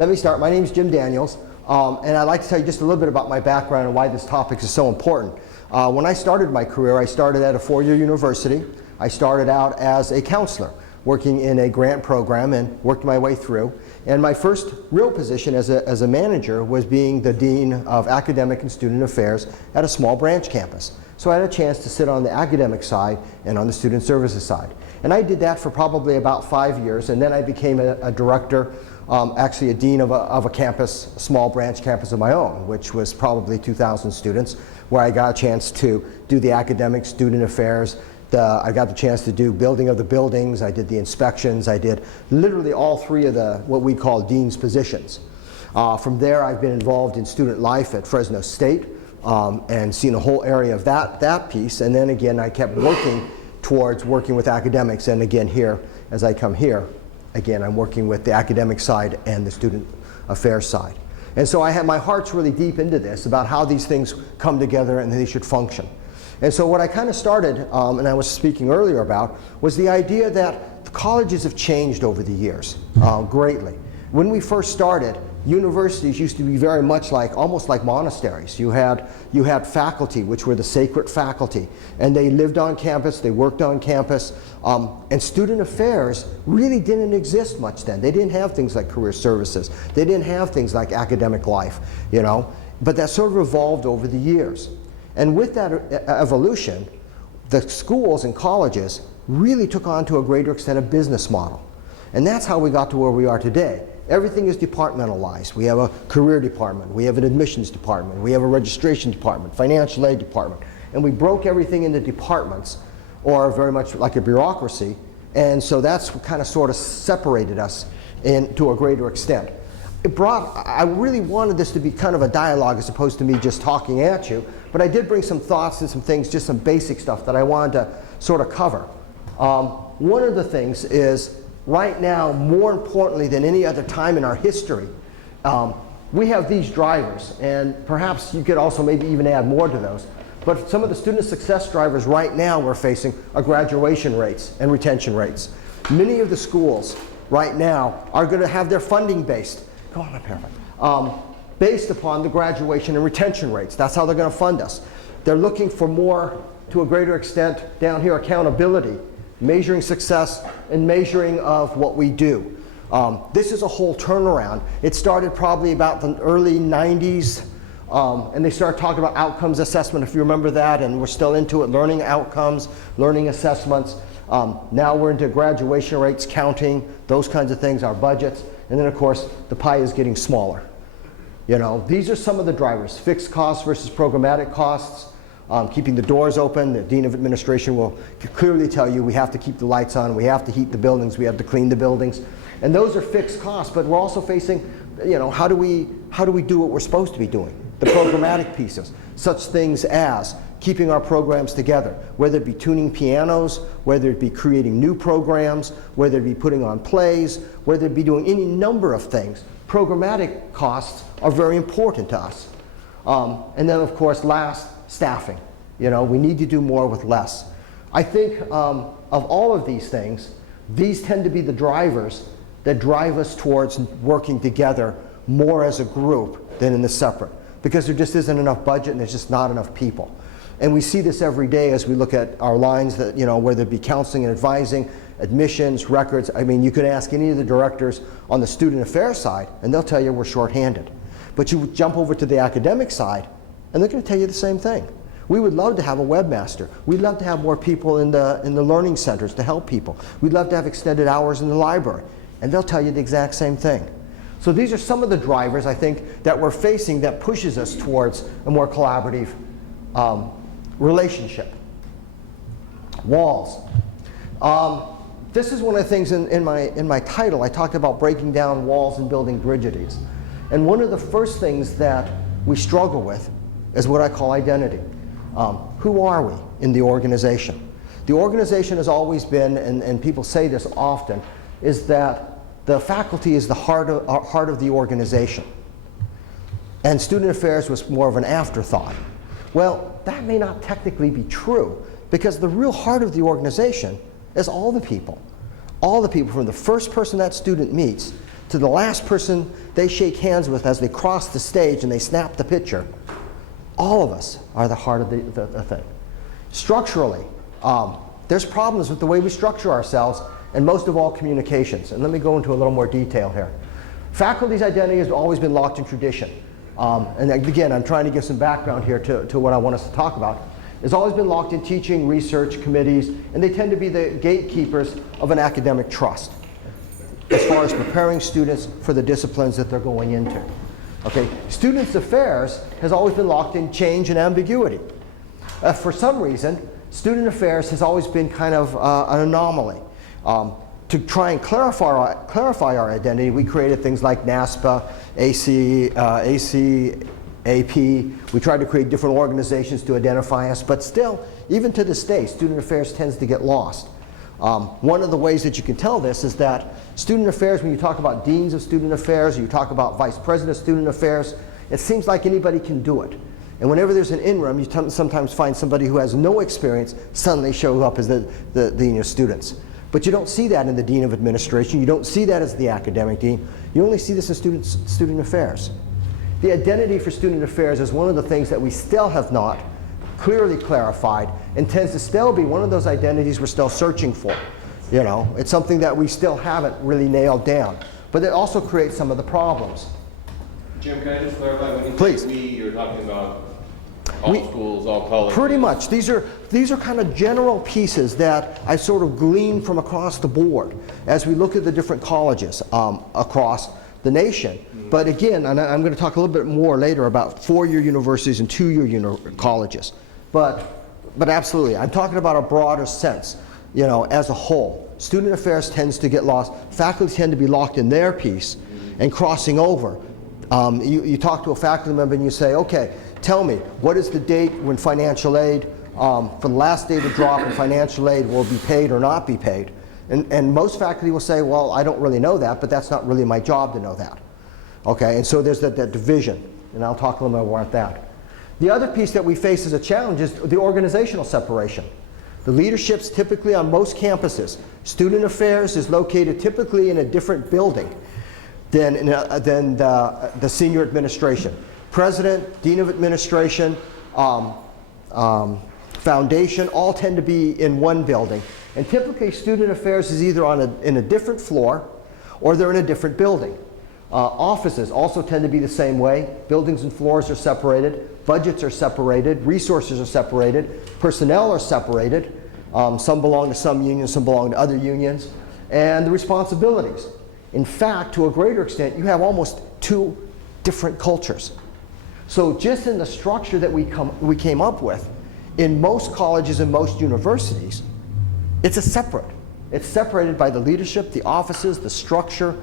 Let me start. My name is Jim Daniels, and I'd like to tell you just a little bit about my background and why this topic is so important. When I started my career, I started at a four-year university. I started out as a counselor, working in a grant program and worked my way through. And my first real position as a manager was being the Dean of Academic and Student Affairs at a small branch campus. So I had a chance to sit on the academic side and on the student services side. And I did that for probably about 5 years, and then I became a director, actually a dean of a campus, a small branch campus of my own, which was probably 2,000 students, where I got a chance to do the academic, student affairs. I got the chance to do building of the buildings, I did the inspections, I did literally all three of the what we call dean's positions. From there I've been involved in student life at Fresno State and seen a whole area of that piece, and then again I kept working towards working with academics, and again here, as I come here, again I'm working with the academic side and the student affairs side. And so my heart's really deep into this, about how these things come together and they should function. And so what I kind of started, and I was speaking earlier about, was the idea that the colleges have changed over the years greatly. When we first started, universities used to be very much like, almost like monasteries. You had faculty, which were the sacred faculty, and they lived on campus, they worked on campus, and student affairs really didn't exist much then. They didn't have things like career services. They didn't have things like academic life, you know, but that sort of evolved over the years. And with that evolution, the schools and colleges really took on to a greater extent a business model. And that's how we got to where we are today. Everything is departmentalized. We have a career department, we have an admissions department, we have a registration department, financial aid department, and we broke everything into departments, or very much like a bureaucracy, and so that's what kind of sort of separated us to a greater extent. I really wanted this to be kind of a dialogue as opposed to me just talking at you, but I did bring some thoughts and some things, just some basic stuff that I wanted to sort of cover. One of the things is, right now, more importantly than any other time in our history, we have these drivers, and perhaps you could also maybe even add more to those. But some of the student success drivers right now we're facing are graduation rates and retention rates. Many of the schools right now are going to have their funding based, go on up here, based upon the graduation and retention rates. That's how they're going to fund us. They're looking for more, to a greater extent, down here, accountability, measuring success and measuring of what we do. This is a whole turnaround. It started probably about the early 90s, and they started talking about outcomes assessment, if you remember that, and we're still into it, learning outcomes, learning assessments. Now we're into graduation rates, counting, those kinds of things, our budgets, and then of course the pie is getting smaller. You know, these are some of the drivers: fixed costs versus programmatic costs. Keeping the doors open. The Dean of Administration will clearly tell you we have to keep the lights on, we have to heat the buildings, we have to clean the buildings. And those are fixed costs, but we're also facing, you know, how do we do what we're supposed to be doing? The programmatic pieces, such things as keeping our programs together, whether it be tuning pianos, whether it be creating new programs, whether it be putting on plays, whether it be doing any number of things. Programmatic costs are very important to us. And then of course last, staffing. You know, we need to do more with less. I think of all of these things, these tend to be the drivers that drive us towards working together more as a group than in the separate, because there just isn't enough budget and there's just not enough people. And we see this every day as we look at our lines that, you know, whether it be counseling and advising, admissions, records. I mean, you could ask any of the directors on the student affairs side and they'll tell you we're shorthanded. But you jump over to the academic side and they're going to tell you the same thing. We would love to have a webmaster. We'd love to have more people in the learning centers to help people. We'd love to have extended hours in the library. And they'll tell you the exact same thing. So these are some of the drivers, I think, that we're facing that pushes us towards a more collaborative relationship. Walls. This is one of the things in my title. I talked about breaking down walls and building bridges. And one of the first things that we struggle with is what I call identity. Who are we in the organization? The organization has always been, and people say this often, is that the faculty is the heart of the organization. And student affairs was more of an afterthought. Well, that may not technically be true, because the real heart of the organization is all the people. All the people, from the first person that student meets to the last person they shake hands with as they cross the stage and they snap the picture, all of us are the heart of the thing. Structurally, there's problems with the way we structure ourselves, and most of all, communications. And let me go into a little more detail here. Faculty's identity has always been locked in tradition. And again, I'm trying to give some background here to what I want us to talk about. It's always been locked in teaching, research, committees, and they tend to be the gatekeepers of an academic trust as far as preparing students for the disciplines that they're going into. Okay, students' affairs has always been locked in change and ambiguity. For some reason, student affairs has always been kind of an anomaly. To try and clarify our identity, we created things like NASPA, ACAP. We tried to create different organizations to identify us, but still, even to this day, student affairs tends to get lost. One of the ways that you can tell this is that student affairs, when you talk about deans of student affairs, or you talk about vice president of student affairs, it seems like anybody can do it. And whenever there's an interim, you sometimes find somebody who has no experience suddenly show up as the dean of students. But you don't see that in the dean of administration. You don't see that as the academic dean. You only see this in student affairs. The identity for student affairs is one of the things that we still have not clearly clarified, and tends to still be one of those identities we're still searching for. You know, it's something that we still haven't really nailed down. But it also creates some of the problems. Jim, can I just clarify, when you Please. say we, you're talking about all schools, all colleges? Pretty much. These are kind of general pieces that I sort of gleaned from across the board as we look at the different colleges across the nation. But again, and I'm going to talk a little bit more later about four-year universities and two-year colleges. But absolutely, I'm talking about a broader sense, you know, as a whole. Student affairs tends to get lost. Faculty tend to be locked in their piece and crossing over. You talk to a faculty member and you say, okay, tell me, what is the date when financial aid, for the last day to drop in financial aid will be paid or not be paid? And most faculty will say, well, I don't really know that, but that's not really my job to know that. Okay, and so there's that division, and I'll talk a little bit more about that. The other piece that we face as a challenge is the organizational separation. The leaderships typically on most campuses. Student affairs is located typically in a different building than the senior administration. President, dean of administration, foundation, all tend to be in one building. And typically student affairs is either in a different floor or they're in a different building. Offices also tend to be the same way. Buildings and floors are separated. Budgets are separated. Resources are separated. Personnel are separated. Some belong to some unions, some belong to other unions. And the responsibilities. In fact, to a greater extent, you have almost two different cultures. So just in the structure that we came up with, in most colleges and most universities, it's separated by the leadership, the offices, the structure.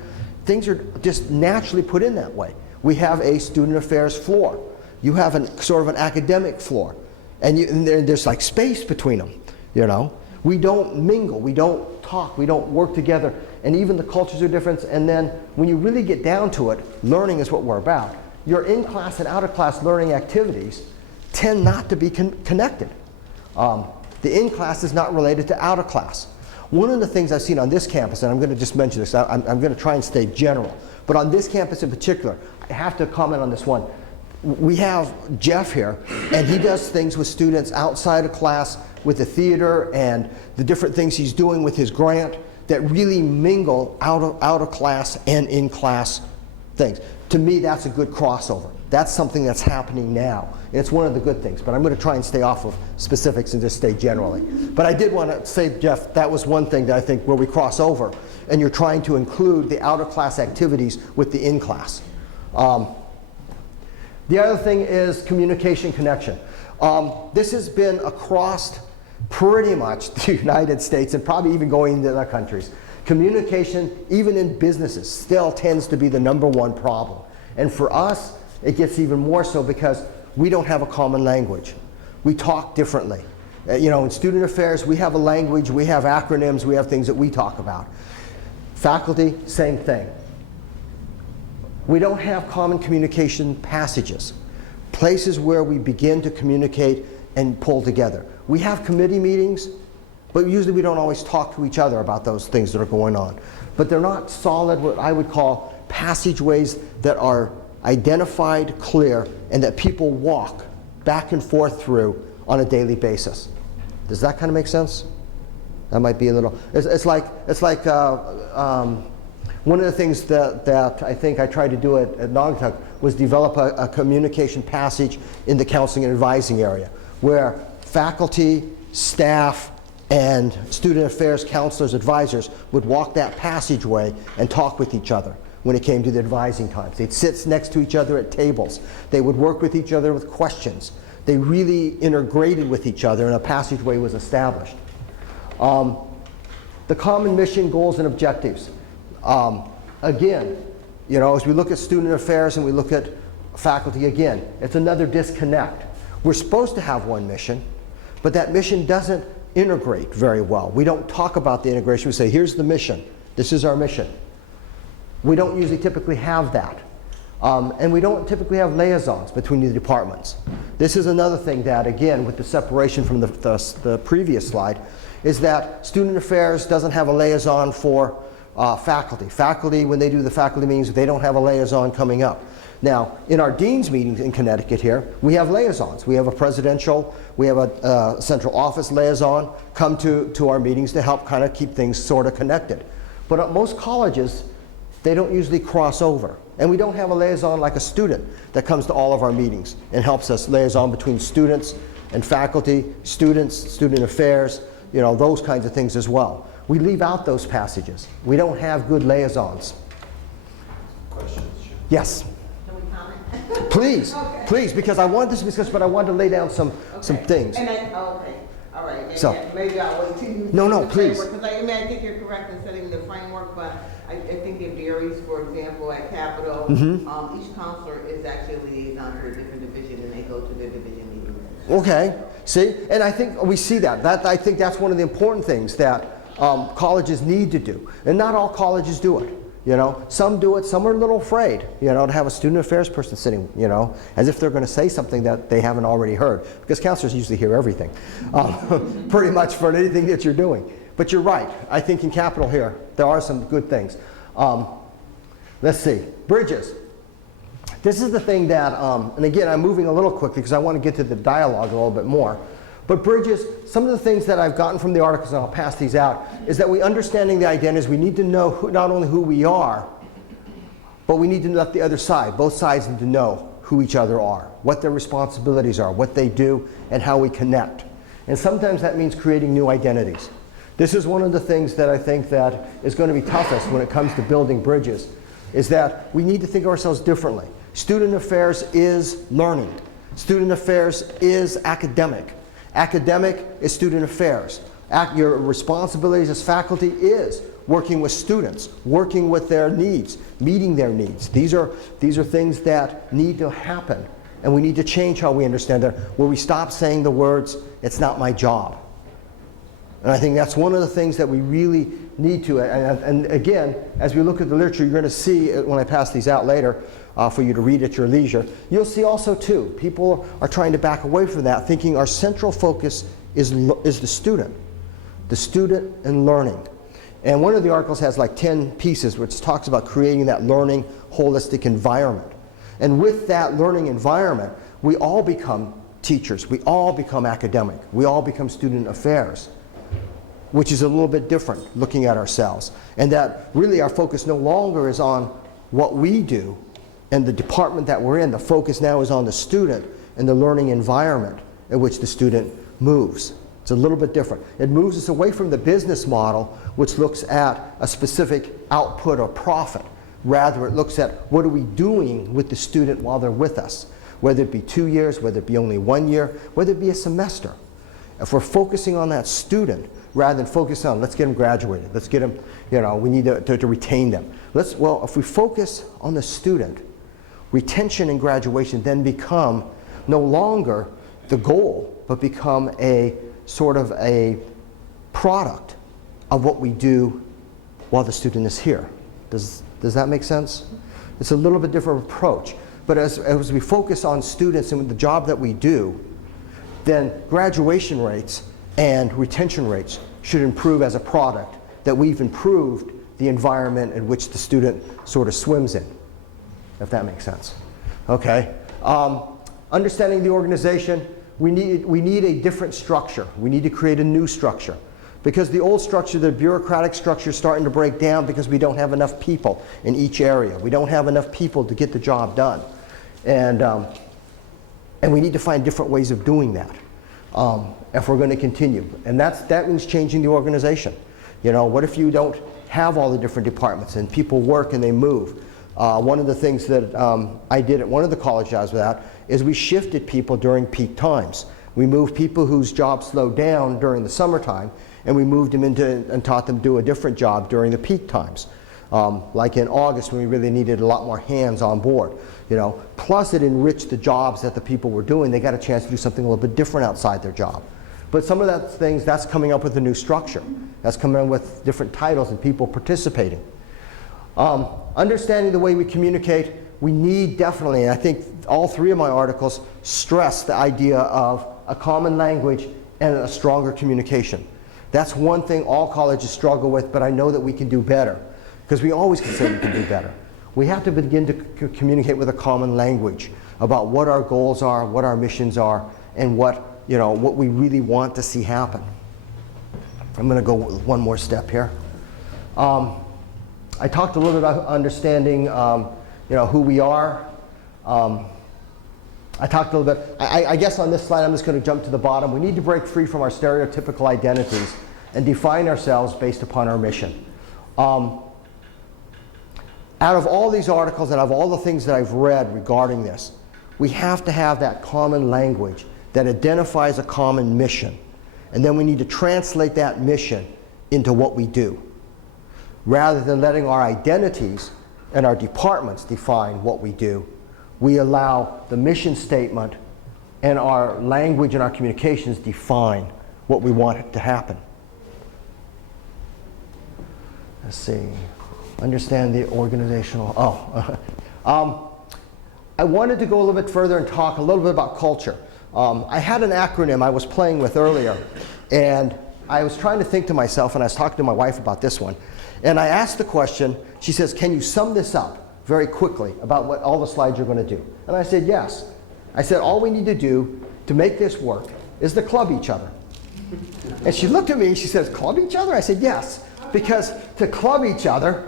Things are just naturally put in that way. We have a student affairs floor. You have sort of an academic floor. And there's like space between them, you know. We don't mingle, we don't talk, we don't work together, and even the cultures are different. And then when you really get down to it, learning is what we're about. Your in-class and out-of-class learning activities tend not to be connected. The in-class is not related to out-of-class. One of the things I've seen on this campus, and I'm going to just mention this, I'm going to try and stay general, but on this campus in particular, I have to comment on this one. We have Jeff here, and he does things with students outside of class with the theater and the different things he's doing with his grant that really mingle out of class and in class things. To me, that's a good crossover. That's something that's happening now. And it's one of the good things, but I'm going to try and stay off of specifics and just stay generally. But I did want to say, Jeff, that was one thing that I think where we cross over, and you're trying to include the out-of-class activities with the in-class. The other thing is communication connection. This has been across pretty much the United States and probably even going into other countries. Communication, even in businesses, still tends to be the #1 problem. And for us, it gets even more so because we don't have a common language. We talk differently. You know, in student affairs, we have a language, we have acronyms, we have things that we talk about. Faculty, same thing. We don't have common communication passages, places where we begin to communicate and pull together. We have committee meetings, but usually we don't always talk to each other about those things that are going on. But they're not solid, what I would call passageways that are identified, clear, and that people walk back and forth through on a daily basis. Does that kind of make sense? That might be a little, it's like one of the things that I think I tried to do at Naugatuck was develop a communication passage in the counseling and advising area where faculty, staff, and student affairs counselors, advisors would walk that passageway and talk with each other when it came to the advising times. They'd sit next to each other at tables. They would work with each other with questions. They really integrated with each other and a passageway was established. The common mission, goals, and objectives. Again, you know, as we look at student affairs and we look at faculty, again, it's another disconnect. We're supposed to have one mission, but that mission doesn't integrate very well. We don't talk about the integration. We say, here's the mission. This is our mission. We don't usually typically have that. And we don't typically have liaisons between the departments. This is another thing that, again, with the separation from the previous slide, is that student affairs doesn't have a liaison for faculty. Faculty, when they do the faculty meetings, they don't have a liaison coming up. Now, in our dean's meetings in Connecticut here, we have liaisons. We have a presidential, we have a central office liaison come to our meetings to help kind of keep things sort of connected. But at most colleges, they don't usually cross over. And we don't have a liaison like a student that comes to all of our meetings and helps us liaison between students and faculty, students, student affairs, you know, those kinds of things as well. We leave out those passages. We don't have good liaisons. Questions? Yes. Can we comment? Please, Okay. please, because I wanted this to discuss, but I wanted to lay down some things. And then, okay, all right. And So- then maybe I'll wait till you. No, please. Because I think you're correct in setting the framework, but I think it varies. For example, at Capitol, Mm-hmm. each counselor is actually a liaison to a different division, and they go to their division meetings. Okay, see, and I think we see that. I think that's one of the important things that colleges need to do. And not all colleges do it. You know, some do it, some are a little afraid, you know, to have a student affairs person sitting, you know, as if they're going to say something that they haven't already heard. Because counselors usually hear everything, pretty much for anything that you're doing. But you're right. I think in Capitol here, there are some good things. Let's see, bridges. This is the thing that, and again, I'm moving a little quickly because I want to get to the dialogue a little bit more. But bridges, some of the things that I've gotten from the articles, and I'll pass these out, is that we understanding the identities, we need to know not only who we are, but we need to know the other side. Both sides need to know who each other are, what their responsibilities are, what they do, and how we connect. And sometimes that means creating new identities. This is one of the things that I think that is going to be toughest when it comes to building bridges, is that we need to think of ourselves differently. Student affairs is learning. Student affairs is academic. Academic is student affairs. Your responsibilities as faculty is working with students, working with their needs, meeting their needs. These are things that need to happen, and we need to change how we understand that, where we stop saying the words, "It's not my job." And I think that's one of the things that we really need to, and again, as we look at the literature, you're going to see, when I pass these out later, for you to read at your leisure, you'll see also too, people are trying to back away from that, thinking our central focus is the student and learning. And one of the articles has like 10 pieces which talks about creating that learning holistic environment. And with that learning environment, we all become teachers, we all become academic, we all become student affairs, which is a little bit different looking at ourselves. And that really our focus no longer is on what we do and the department that we're in. The focus now is on the student and the learning environment in which the student moves. It's a little bit different. It moves us away from the business model, which looks at a specific output or profit. Rather, it looks at what are we doing with the student while they're with us, whether it be 2 years, whether it be only 1 year, whether it be a semester. If we're focusing on that student, rather than focus on, let's get them graduated, let's get them, you know, we need to retain them. Well, if we focus on the student, retention and graduation then become no longer the goal, but become a sort of a product of what we do while the student is here. Does that make sense? It's a little bit different approach. But as we focus on students and the job that we do, then graduation rates and retention rates should improve as a product that we've improved the environment in which the student sort of swims in, if that makes sense. Okay. Understanding the organization, we need a different structure. We need to create a new structure. Because the old structure, the bureaucratic structure, is starting to break down because we don't have enough people in each area. We don't have enough people to get the job done. And we need to find different ways of doing that if we're going to continue. And that means changing the organization. You know, what if you don't have all the different departments and people work and they move? One of the things that I did at one of the colleges I was at is we shifted people during peak times. We moved people whose jobs slowed down during the summertime, and we moved them into and taught them to do a different job during the peak times. Like in August when we really needed a lot more hands on board. You know, plus it enriched the jobs that the people were doing. They got a chance to do something a little bit different outside their job. But some of that things, that's coming up with a new structure. That's coming up with different titles and people participating. Understanding the way we communicate, we need definitely, and I think all three of my articles stress the idea of a common language and a stronger communication. That's one thing all colleges struggle with, but I know that we can do better, because we always can say we can do better. We have to begin to communicate with a common language about what our goals are, what our missions are, and what we really want to see happen. I'm going to go one more step here. I talked a little bit about understanding, who we are. I talked a little bit. I guess on this slide, I'm just going to jump to the bottom. We need to break free from our stereotypical identities and define ourselves based upon our mission. Out of all these articles and out of all the things that I've read regarding this, we have to have that common language that identifies a common mission. And then we need to translate that mission into what we do. Rather than letting our identities and our departments define what we do, we allow the mission statement and our language and our communications define what we want it to happen. Let's see. Understand the organizational. I wanted to go a little bit further and talk a little bit about culture. I had an acronym I was playing with earlier, and I was trying to think to myself, and I was talking to my wife about this one, and I asked the question. She says, "Can you sum this up very quickly about what all the slides you're going to do?" And I said, "Yes." I said, "All we need to do to make this work is to club each other." And she looked at me and she says, "Club each other?" I said, "Yes, because to club each other,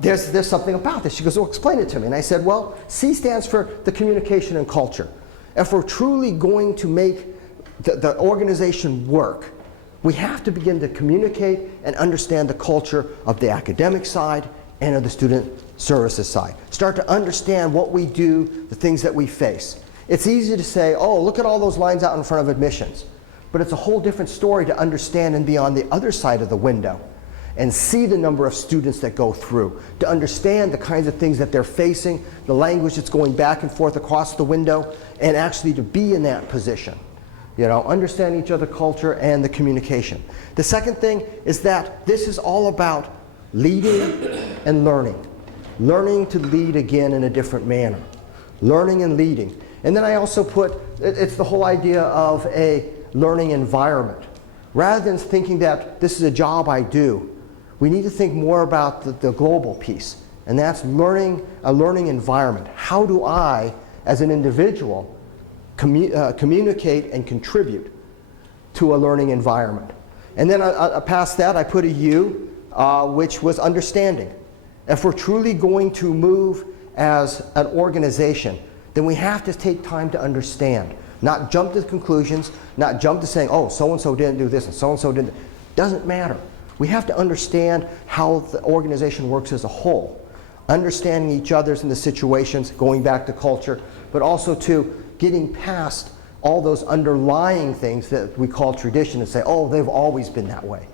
there's something about this." She goes, "Well, explain it to me." And I said, "Well, C stands for the communication and culture. If we're truly going to make the organization work, we have to begin to communicate and understand the culture of the academic side and of the student services side. Start to understand what we do, the things that we face. It's easy to say, oh, look at all those lines out in front of admissions. But it's a whole different story to understand and be on the other side of the window and see the number of students that go through, to understand the kinds of things that they're facing, the language that's going back and forth across the window, and actually to be in that position. Understand each other's culture and the communication. The second thing is that this is all about leading and learning. Learning to lead again in a different manner. Learning and leading. And then I also put, it's the whole idea of a learning environment. Rather than thinking that this is a job I do, we need to think more about the global piece. And that's a learning environment. How do I, as an individual, communicate and contribute to a learning environment? And then past that, I put a U, which was understanding. If we're truly going to move as an organization, then we have to take time to understand. Not jump to conclusions, not jump to saying, oh, so-and-so didn't do this and so-and-so didn't. Doesn't matter. We have to understand how the organization works as a whole. Understanding each other's in the situations, going back to culture, but also to getting past all those underlying things that we call tradition and say, oh, they've always been that way.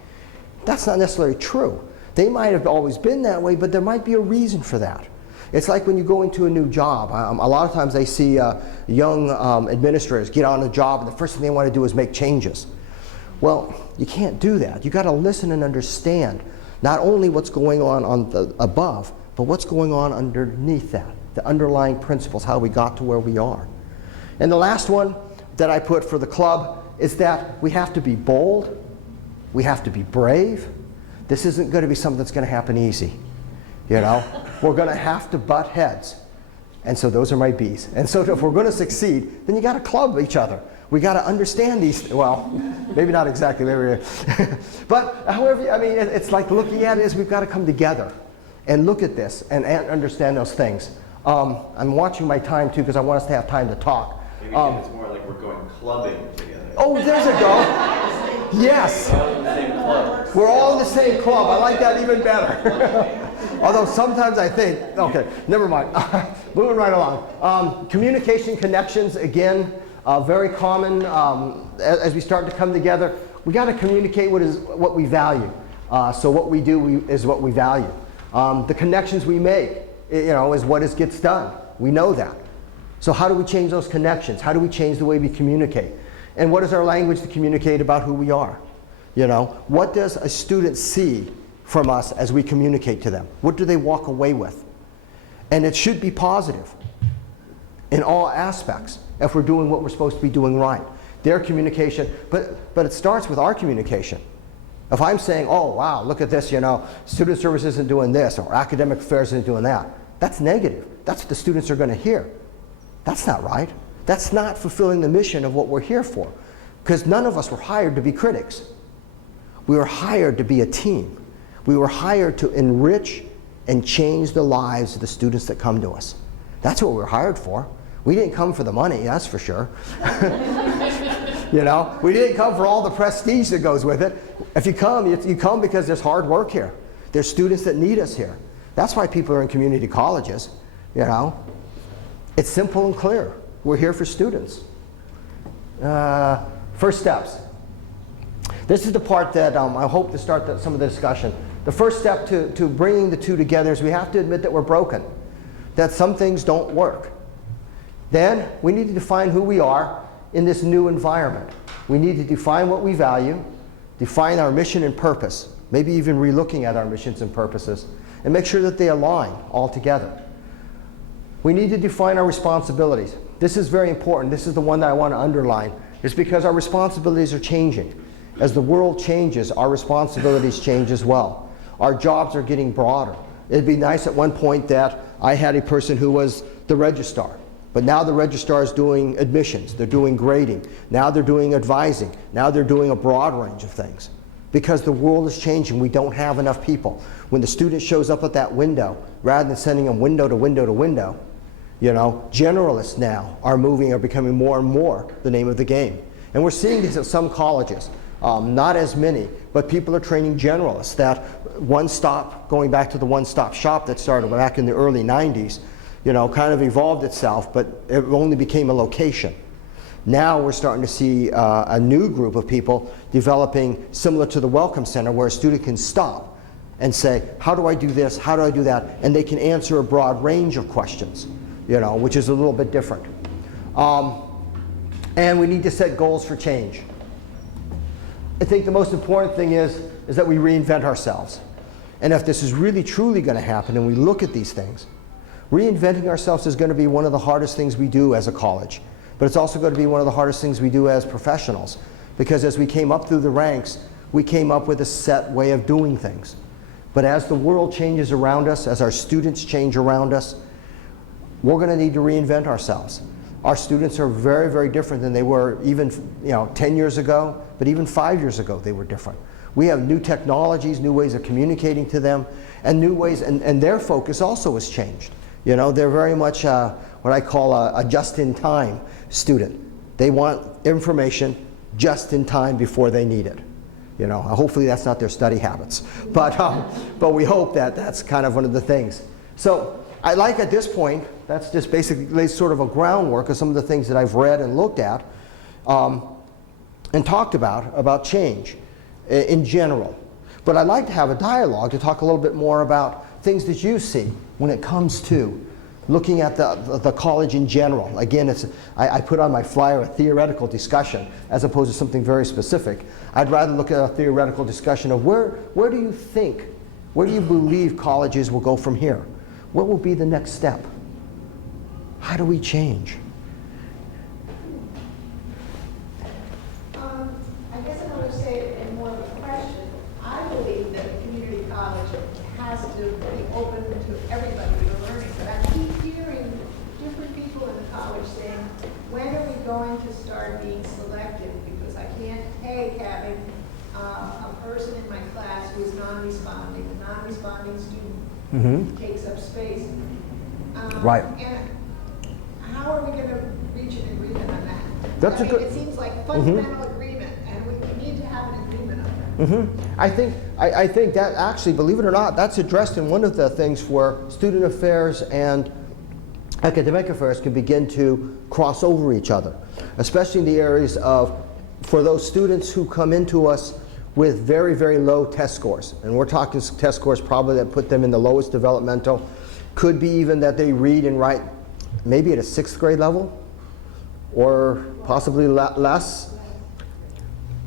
That's not necessarily true. They might have always been that way, but there might be a reason for that. It's like when you go into a new job. A lot of times I see young administrators get on a job and the first thing they want to do is make changes. Well, you can't do that. You've got to listen and understand not only what's going on the above, but what's going on underneath that, the underlying principles, how we got to where we are. And the last one that I put for the club is that we have to be bold, we have to be brave, This isn't going to be something that's going to happen easy. You know, we're going to have to butt heads. And so those are my B's. And so if we're going to succeed, then you got to club each other. We got to understand these, well, maybe not exactly, maybe, but however, I mean, it's like looking at it is we've got to come together and look at this and understand those things. I'm watching my time too because I want us to have time to talk. Maybe it's more like we're going clubbing together. Oh, there's a go. Yes. We're all in the same club. I like that even better. Although sometimes I think, okay, never mind. Moving right along. Communication connections, again, very common. As we start to come together, we got to communicate what we value. So what we do is what we value. The connections we make, you know, is what gets done. We know that. So how do we change those connections? How do we change the way we communicate? And what is our language to communicate about who we are? You know, what does a student see from us as we communicate to them? What do they walk away with? And it should be positive in all aspects if we're doing what we're supposed to be doing right. Their communication, but it starts with our communication. If I'm saying, oh wow, look at this, you know, student service isn't doing this or academic affairs isn't doing that, that's negative. That's what the students are going to hear. That's not right. That's not fulfilling the mission of what we're here for. Because none of us were hired to be critics. We were hired to be a team. We were hired to enrich and change the lives of the students that come to us. That's what we were hired for. We didn't come for the money, that's for sure. You know, we didn't come for all the prestige that goes with it. If you come, you come because there's hard work here. There's students that need us here. That's why people are in community colleges, you know. It's simple and clear. We're here for students. First steps. This is the part that I hope to start some of the discussion. The first step to bringing the two together is we have to admit that we're broken, that some things don't work. Then we need to define who we are in this new environment. We need to define what we value, define our mission and purpose, maybe even relooking at our missions and purposes, and make sure that they align all together. We need to define our responsibilities. This is very important. This is the one that I want to underline. It's because our responsibilities are changing. As the world changes, our responsibilities change as well. Our jobs are getting broader. It'd be nice at one point that I had a person who was the registrar. But now the registrar is doing admissions, they're doing grading, now they're doing advising, now they're doing a broad range of things. Because the world is changing, we don't have enough people. When the student shows up at that window, rather than sending them window to window to window, you know, generalists now are becoming more and more the name of the game. And we're seeing this at some colleges, not as many, but people are training generalists. That one-stop, going back to the one-stop shop that started back in the early 90s, you know, kind of evolved itself, but it only became a location. Now we're starting to see a new group of people developing similar to the Welcome Center, where a student can stop and say, how do I do this, how do I do that? And they can answer a broad range of questions, you know, which is a little bit different. And we need to set goals for change. I think the most important thing is that we reinvent ourselves. And if this is really truly going to happen and we look at these things, reinventing ourselves is going to be one of the hardest things we do as a college. But it's also going to be one of the hardest things we do as professionals. Because as we came up through the ranks, we came up with a set way of doing things. But as the world changes around us, as our students change around us, we're going to need to reinvent ourselves. Our students are very, very different than they were even 10 years ago, but even 5 years ago they were different. We have new technologies, new ways of communicating to them, and new ways, and their focus also has changed. You know, they're very much what I call a just-in-time student. They want information just in time before they need it. You know, hopefully that's not their study habits, but we hope that that's kind of one of the things. So I like at this point, that's just basically sort of a groundwork of some of the things that I've read and looked at and talked about change in general. But I'd like to have a dialogue to talk a little bit more about things that you see when it comes to looking at the college in general. Again, I put on my flyer a theoretical discussion as opposed to something very specific. I'd rather look at a theoretical discussion of where do you believe colleges will go from here? What will be the next step? How do we change? I guess I'm going to say it in more of a question. I believe that communication start being selective, because I can't take having a person in my class who is non-responding. A non-responding student takes up space. Right. And how are we going to reach an agreement on that? That's I a mean, good- it seems like fundamental agreement, and we need to have an agreement on that. I think that actually, believe it or not, that's addressed in one of the things where student affairs and academic affairs can begin to cross over each other, especially in the areas of, for those students who come into us with very, very low test scores. And we're talking test scores probably that put them in the lowest developmental. Could be even that they read and write maybe at a 6th grade level or possibly less.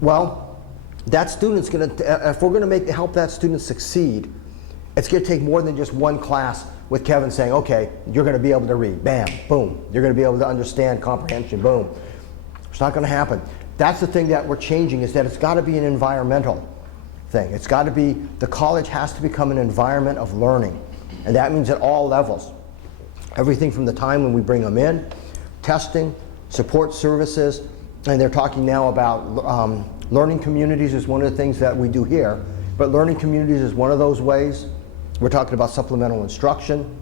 Well, that student's going to, if we're going to help that student succeed, it's going to take more than just one class with Kevin saying, okay, you're going to be able to read, bam, boom. You're going to be able to understand comprehension, boom. It's not going to happen. That's the thing that we're changing, is that it's got to be an environmental thing. It's got to be, the college has to become an environment of learning. And that means at all levels. Everything from the time when we bring them in, testing, support services, and they're talking now about learning communities is one of the things that we do here, but learning communities is one of those ways. We're talking about supplemental instruction.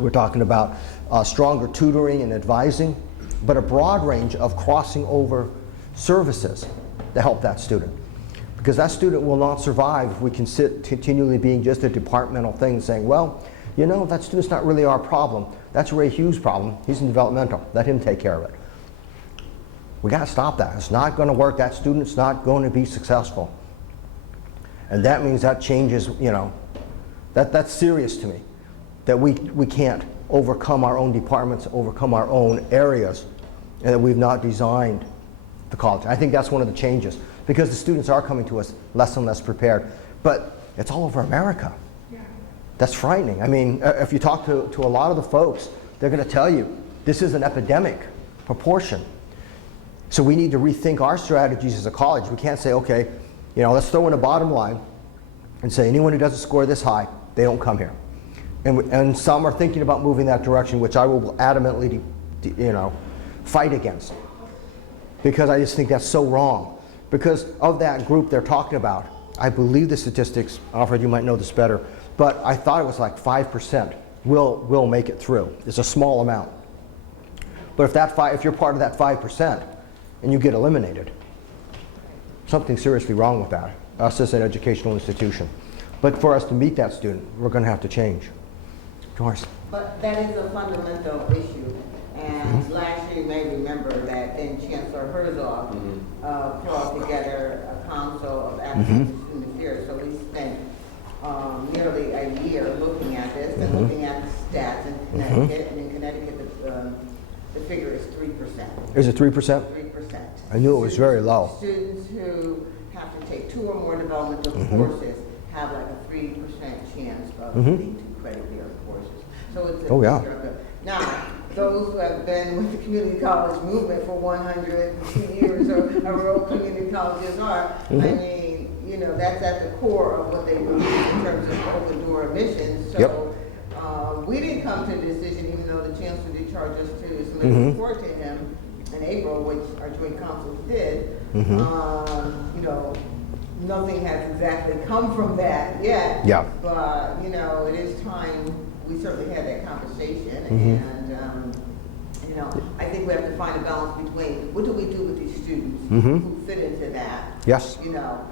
We're talking about stronger tutoring and advising, but a broad range of crossing over services to help that student. Because that student will not survive if we can sit continually being just a departmental thing saying, well, you know, that student's not really our problem. That's Ray Hughes' problem. He's in developmental. Let him take care of it. We got to stop that. It's not going to work. That student's not going to be successful. And that means that changes, you know, that's serious to me. That we can't overcome our own departments, overcome our own areas, and that we've not designed the college. I think that's one of the changes, because the students are coming to us less and less prepared. But it's all over America. Yeah. That's frightening. I mean, if you talk to a lot of the folks, they're going to tell you this is an epidemic proportion. So we need to rethink our strategies as a college. We can't say, okay, you know, let's throw in a bottom line and say anyone who doesn't score this high, they don't come here. And some are thinking about moving that direction, which I will adamantly, you know, fight against, because I just think that's so wrong. Because of that group they're talking about, I believe the statistics, Alfred, you might know this better, but I thought it was like 5% will make it through. It's a small amount. But if you're part of that 5% and you get eliminated, something's seriously wrong with that, us as an educational institution. But for us to meet that student, we're going to have to change. Doris. But that is a fundamental issue. And last year, you may remember that then Chancellor Herzog brought together a council of academic student affairs. So we spent nearly a year looking at this and looking at the stats in Connecticut. And in Connecticut, the figure is 3%. Is it 3%? 3%. I knew it was very low. Students who have to take 2 or more developmental courses have like a 3% chance of getting 2 credit-bearing courses. So it's a Now, those who have been with the community college movement for 102 years, or rural community colleges are, I mean, you know, that's at the core of what they believe in terms of open door admissions. So we didn't come to a decision, even though the chancellor did charge us to submit a report to him in April, which our joint councils did. You know, nothing has exactly come from that yet. Yeah. But, you know, it is time we certainly had that conversation. And, you know, I think we have to find a balance between what do we do with these students who fit into that. Yes. You know,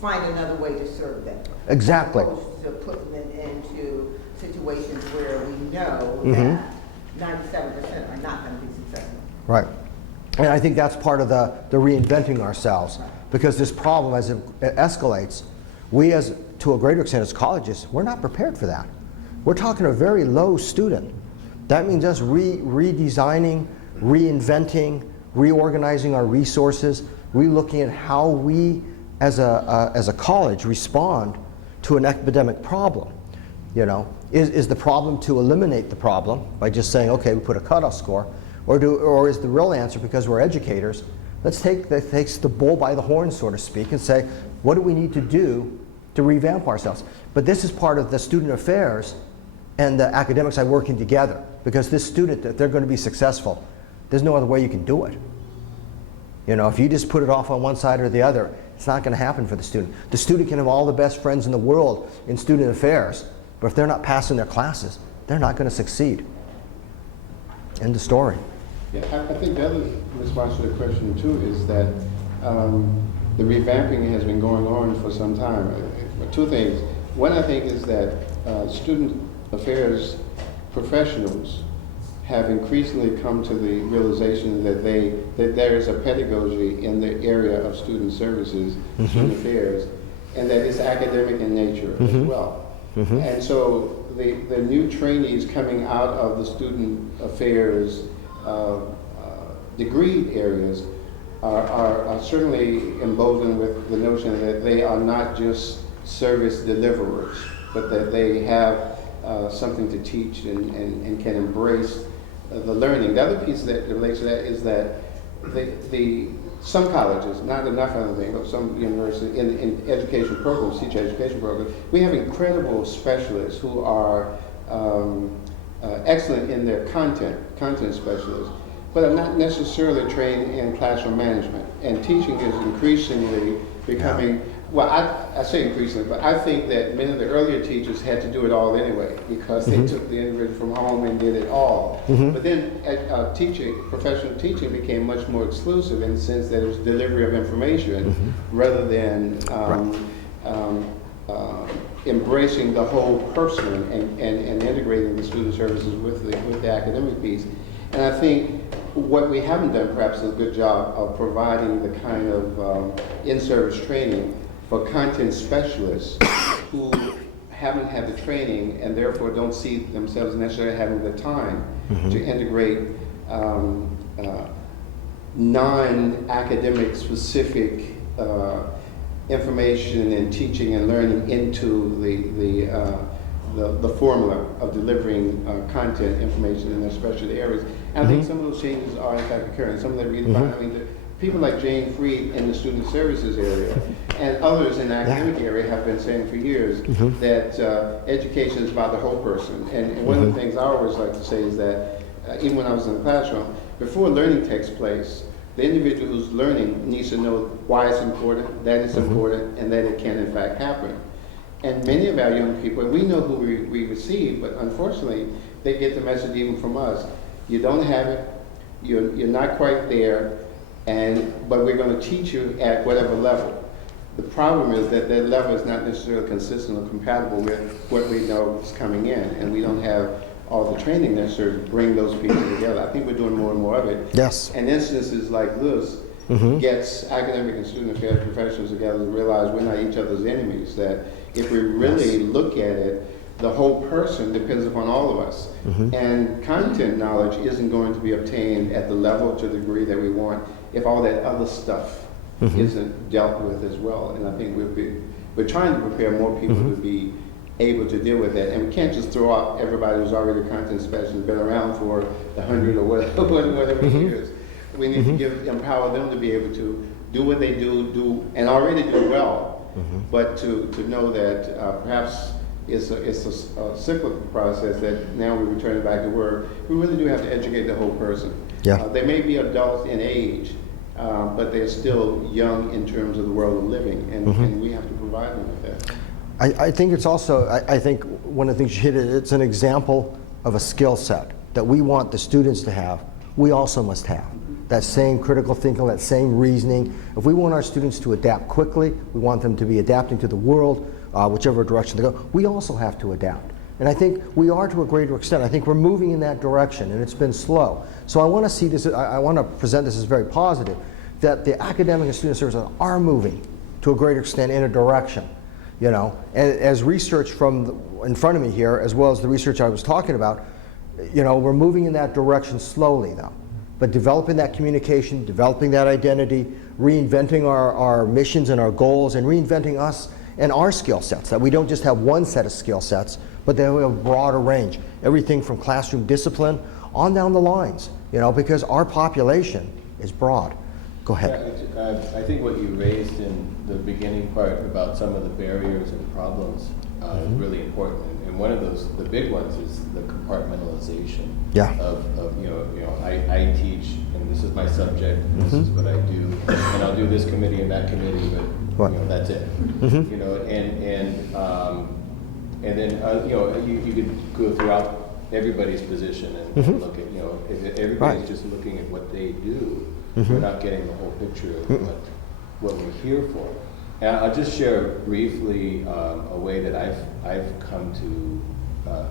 find another way to serve them. Exactly. As opposed to putting them into situations where we know that 97% are not going to be successful. Right. And I think that's part of the reinventing ourselves, because this problem, as it escalates, we as, to a greater extent as colleges, we're not prepared for that. We're talking a very low student. That means us redesigning, reinventing, reorganizing our resources, re-looking at how we as a college respond to an epidemic problem. You know, is the problem to eliminate the problem by just saying, okay, we put a cutoff score, or is the real answer, because we're educators, let's take the bull by the horns, so to speak, and say, what do we need to do to revamp ourselves? But this is part of the student affairs and the academic side working together, because this student, if they're going to be successful, there's no other way you can do it. You know, if you just put it off on one side or the other, it's not going to happen for the student. The student can have all the best friends in the world in student affairs, but if they're not passing their classes, they're not going to succeed. End of story. Yeah, I think the other response to the question too is that the revamping has been going on for some time. Two things. One, I think, is that student affairs professionals have increasingly come to the realization that there is a pedagogy in the area of student services, student affairs, and that it's academic in nature as well. And so the new trainees coming out of the student affairs degree areas are certainly emboldened with the notion that they are not just service deliverers, but that they have something to teach and can embrace the learning. The other piece that relates to that is that some colleges, not enough, I don't think, but some universities in education programs, teacher education programs, we have incredible specialists who are excellent in their content specialists, but are not necessarily trained in classroom management. And teaching is increasingly becoming, well, I say increasingly, but I think that many of the earlier teachers had to do it all anyway because they took the individual from home and did it all. But then professional teaching became much more exclusive in the sense that it was delivery of information rather than embracing the whole person and integrating the student services with the academic piece. And I think what we haven't done perhaps is a good job of providing the kind of in-service training for content specialists who haven't had the training and therefore don't see themselves necessarily having the time to integrate non-academic specific information and teaching and learning into the formula of delivering content information in their specialty areas. And I think some of those changes are in fact occurring. Some of them redefined. I mean, people like Jane Freed in the student services area and others in the academic area have been saying for years that education is about the whole person. And one of the things I always like to say is that even when I was in the classroom, before learning takes place, the individual who's learning needs to know why it's important, that it's important, and that it can in fact happen. And many of our young people, and we know who we receive, but unfortunately, they get the message even from us. You don't have it, you're not quite there, but we're going to teach you at whatever level. The problem is that that level is not necessarily consistent or compatible with what we know is coming in, and we don't have all the training necessary to bring those people together. I think we're doing more and more of it. Yes. And instances like this gets academic and student affairs professionals together to realize we're not each other's enemies, that if we really look at it, the whole person depends upon all of us. And content knowledge isn't going to be obtained at the level to the degree that we want if all that other stuff isn't dealt with as well. And I think we're trying to prepare more people to be able to deal with that. And we can't just throw out everybody who's already a content specialist, been around for 100 or whatever years. We need to empower them to be able to do what they do and already do well, but to know that perhaps it's a cyclical process that now we're returning back to work. We really do have to educate the whole person. They may be adults in age, but they're still young in terms of the world of living, and we have to provide them with that. I think it's also, I think one of the things you hit, it's an example of a skill set that we want the students to have, we also must have. That same critical thinking, that same reasoning. If we want our students to adapt quickly, we want them to be adapting to the world, whichever direction they go, we also have to adapt. And I think we are to a greater extent. I think we're moving in that direction, and it's been slow. So I want to see this, I want to present this as very positive, that the academic and student services are moving to a greater extent in a direction. You know, and as research from in front of me here, as well as the research I was talking about, you know, we're moving in that direction slowly though. But developing that communication, developing that identity, reinventing our missions and our goals, and reinventing us and our skill sets, that we don't just have one set of skill sets, but that we have a broader range. Everything from classroom discipline on down the lines, you know, because our population is broad. Go ahead. I think what you raised in the beginning part about some of the barriers and problems is really important. And one of those, the big ones, is the compartmentalization of you know, I teach, and this is my subject, this is what I do, and I'll do this committee and that committee, but, you know, that's it. You know, and then, you know, you could go throughout everybody's position and look at, you know, if everybody's just looking at what they do, we're not getting the whole picture of what we're here for. And I'll just share briefly a way that I've come to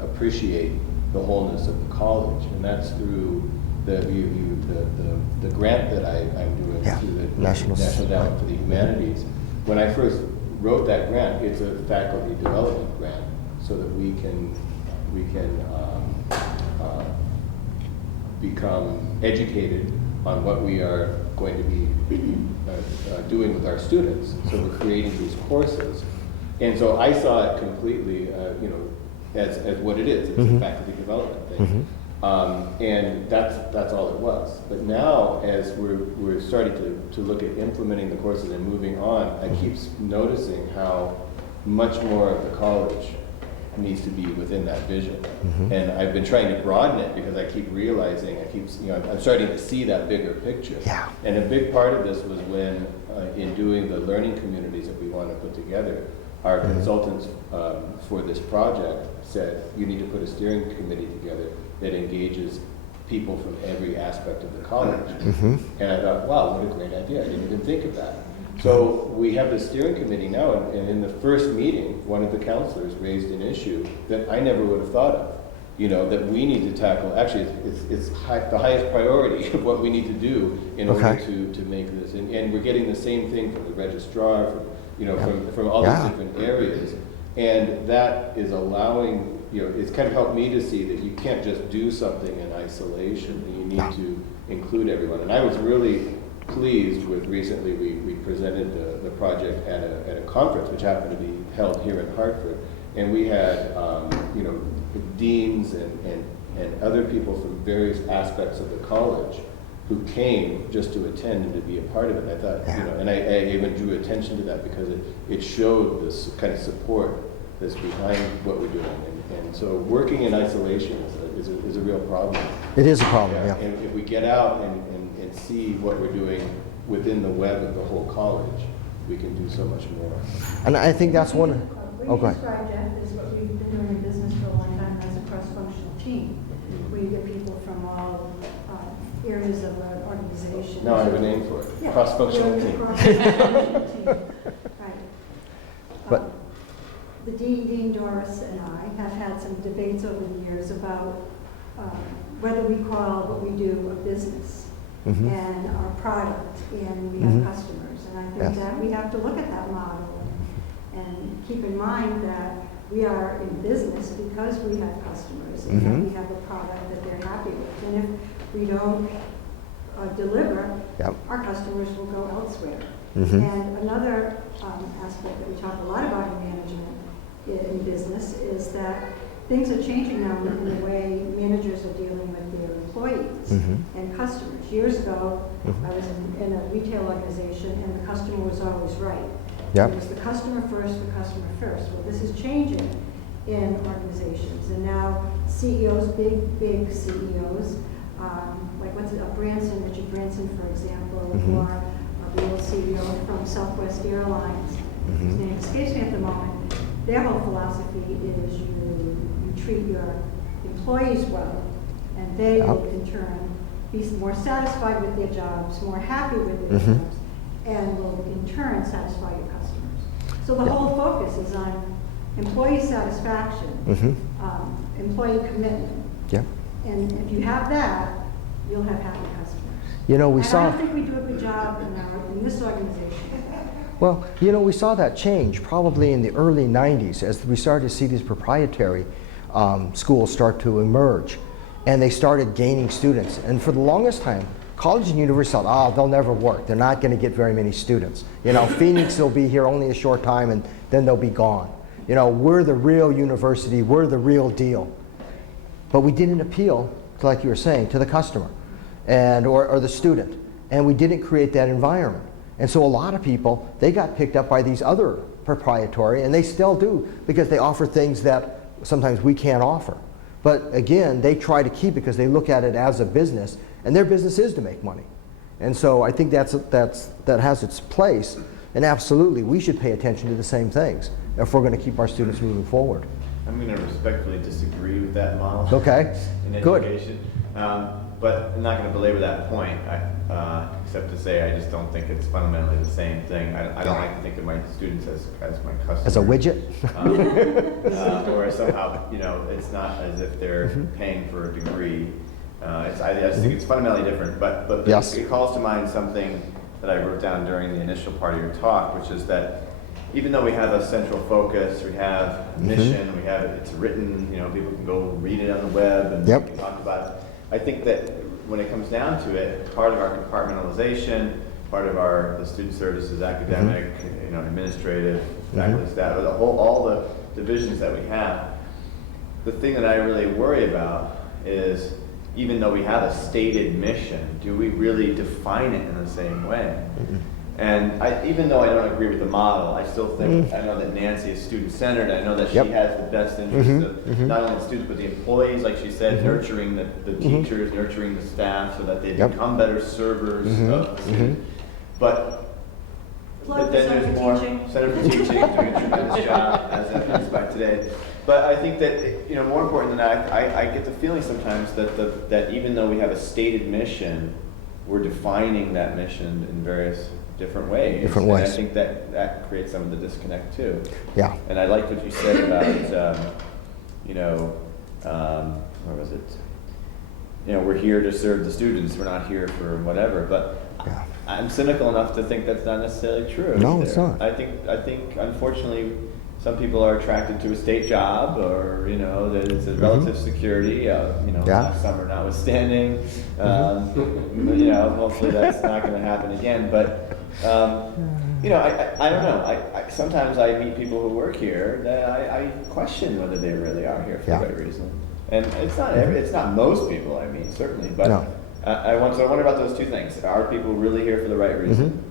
appreciate the wholeness of the college, and that's through the grant that I'm doing through the National Endowment for the Humanities. When I first wrote that grant, it's a faculty development grant, so that we can become educated on what we are going to be doing with our students. So we're creating these courses, and so I saw it completely, you know, as what it is. It's a faculty development thing, and that's all it was. But now, as we're starting to look at implementing the courses and moving on, I keep noticing how much more of the college needs to be within that vision. And I've been trying to broaden it because I keep realizing, you know, I'm starting to see that bigger picture. Yeah. And a big part of this was when, in doing the learning communities that we want to put together, our consultants for this project said, you need to put a steering committee together that engages people from every aspect of the college. And I thought, wow, what a great idea. I didn't even think of that. So we have the steering committee now, and in the first meeting, one of the counselors raised an issue that I never would have thought of, you know, that we need to tackle. Actually, it's the highest priority of what we need to do in order to make this. And we're getting the same thing from the registrar, from, you know, from all these different areas. And that is allowing, you know, it's kind of helped me to see that you can't just do something in isolation, that you need to include everyone. And I was really pleased with recently we presented the project at a conference which happened to be held here in Hartford, and we had you know, deans and other people from various aspects of the college who came just to attend and to be a part of it. And I thought, you know, and I even drew attention to that because it showed this kind of support that's behind what we're doing. And so working in isolation is a real problem. It is a problem, And if we get out and see what we're doing within the web of the whole college, we can do so much more. And I think that's one. What you described, Jeff, is what we've been doing in business for a long time as a cross-functional team, where you get people from all areas of an organization. Now I have a name for it. Yeah. Cross-functional team. Cross-functional team. Right. But- The Dean Doris and I have had some debates over the years about whether we call what we do a business and our product, and we have customers. And I think that we have to look at that model and keep in mind that we are in business because we have customers and that we have a product that they're happy with. And if we don't deliver, our customers will go elsewhere. And another aspect that we talk a lot about in management in business is that things are changing now in the way managers are dealing with their employees and customers. Years ago, I was in a retail organization and the customer was always right. It was the customer first. Well, this is changing in organizations, and now CEOs, big CEOs, like Richard Branson, for example, or the old CEO from Southwest Airlines, his name escapes me at the moment. Their whole philosophy is you treat your employees well, and they will in turn be more satisfied with their jobs, more happy with their jobs, and will in turn satisfy your customers. So the whole focus is on employee satisfaction, employee commitment. And if you have that, you'll have happy customers. You know, I don't think we do a good job in this organization. Well, you know, we saw that change probably in the early 90s as we started to see these proprietary schools start to emerge, and they started gaining students. And for the longest time, college and universities thought, they'll never work. They're not going to get very many students. You know, Phoenix will be here only a short time and then they'll be gone. You know, we're the real university, we're the real deal. But we didn't appeal, like you were saying, to the customer and or the student. And we didn't create that environment. And so a lot of people, they got picked up by these other proprietary, and they still do, because they offer things that sometimes we can't offer. But again, they try to keep it because they look at it as a business, and their business is to make money. And so I think that has its place, and absolutely, we should pay attention to the same things if we're going to keep our students moving forward. I'm going to respectfully disagree with that model. Okay, In good. education. But I'm not going to belabor that point, except to say I just don't think it's fundamentally the same thing. I don't like to think of my students as my customers. As a widget? Or somehow, it's not as if they're paying for a degree. I just think it's fundamentally different. But Yes. it calls to mind something that I wrote down during the initial part of your talk, which is that even though we have a central focus, we have a mission, we have it's written, people can go read it on the web and Yep. we can talk about it. I think that when it comes down to it, part of our compartmentalization, part of the student services, academic, administrative, faculty staff, all the divisions that we have, the thing that I really worry about is even though we have a stated mission, do we really define it in the same way? And even though I don't agree with the model, I still think, I know that Nancy is student-centered, I know that she Yep. has the best interest of not only the students, but the employees, like she said, nurturing the teachers, nurturing the staff, so that they Yep. become better servers of the student. But Plug then Center there's for more, Teaching. Center for Teaching, doing a tremendous job, as evidenced by today. But I think that, more important than that, I get the feeling sometimes that even though we have a stated mission, we're defining that mission in various different ways. Different And ways. I think that creates some of the disconnect too. Yeah. And I liked what you said about, where was it? We're here to serve the students, we're not here for whatever, but Yeah. I'm cynical enough to think that's not necessarily true. No, either. it's not. I think unfortunately, some people are attracted to a state job, or that it's a relative security. Last summer notwithstanding. Hopefully that's not going to happen again. But I don't know. Sometimes I meet people who work here that I question whether they really are here for the right reason. And it's not most people I meet, certainly, but No. I wonder about those two things. Are people really here for the right reason?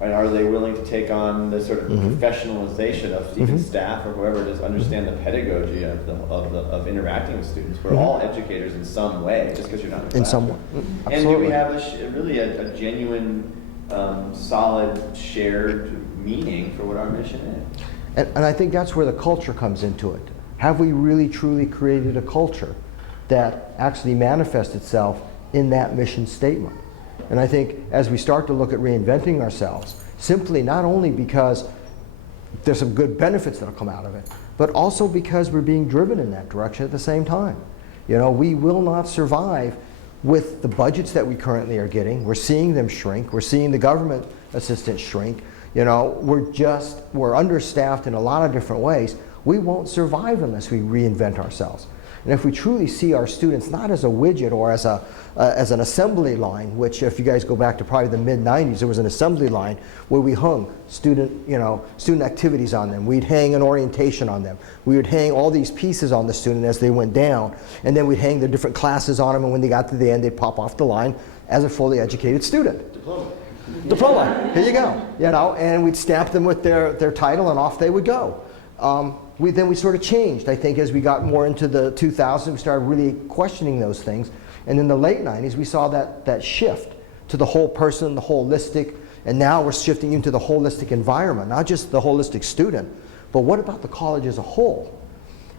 And are they willing to take on the sort of professionalization of even staff or whoever it is, understand the pedagogy of interacting with students? We're all educators in some way, just because you're not in the In some way. classroom. Absolutely. And do we have really a genuine, solid, shared meaning for what our mission is? And I think that's where the culture comes into it. Have we really truly created a culture that actually manifests itself in that mission statement? And I think as we start to look at reinventing ourselves, simply not only because there's some good benefits that'll come out of it, but also because we're being driven in that direction at the same time. We will not survive with the budgets that we currently are getting. We're seeing them shrink. We're seeing the government assistance shrink. We're understaffed in a lot of different ways. We won't survive unless we reinvent ourselves. And if we truly see our students not as a widget or as an assembly line, which if you guys go back to probably the mid-90s, there was an assembly line where we hung student activities on them. We'd hang an orientation on them. We would hang all these pieces on the student as they went down, and then we'd hang the different classes on them, and when they got to the end, they'd pop off the line as a fully educated student. Diploma, here you go. And we'd stamp them with their title, and off they would go. We sort of changed, I think, as we got more into the 2000s. We started really questioning those things. And in the late 90s, we saw that shift to the whole person, the holistic, and now we're shifting into the holistic environment, not just the holistic student, but what about the college as a whole?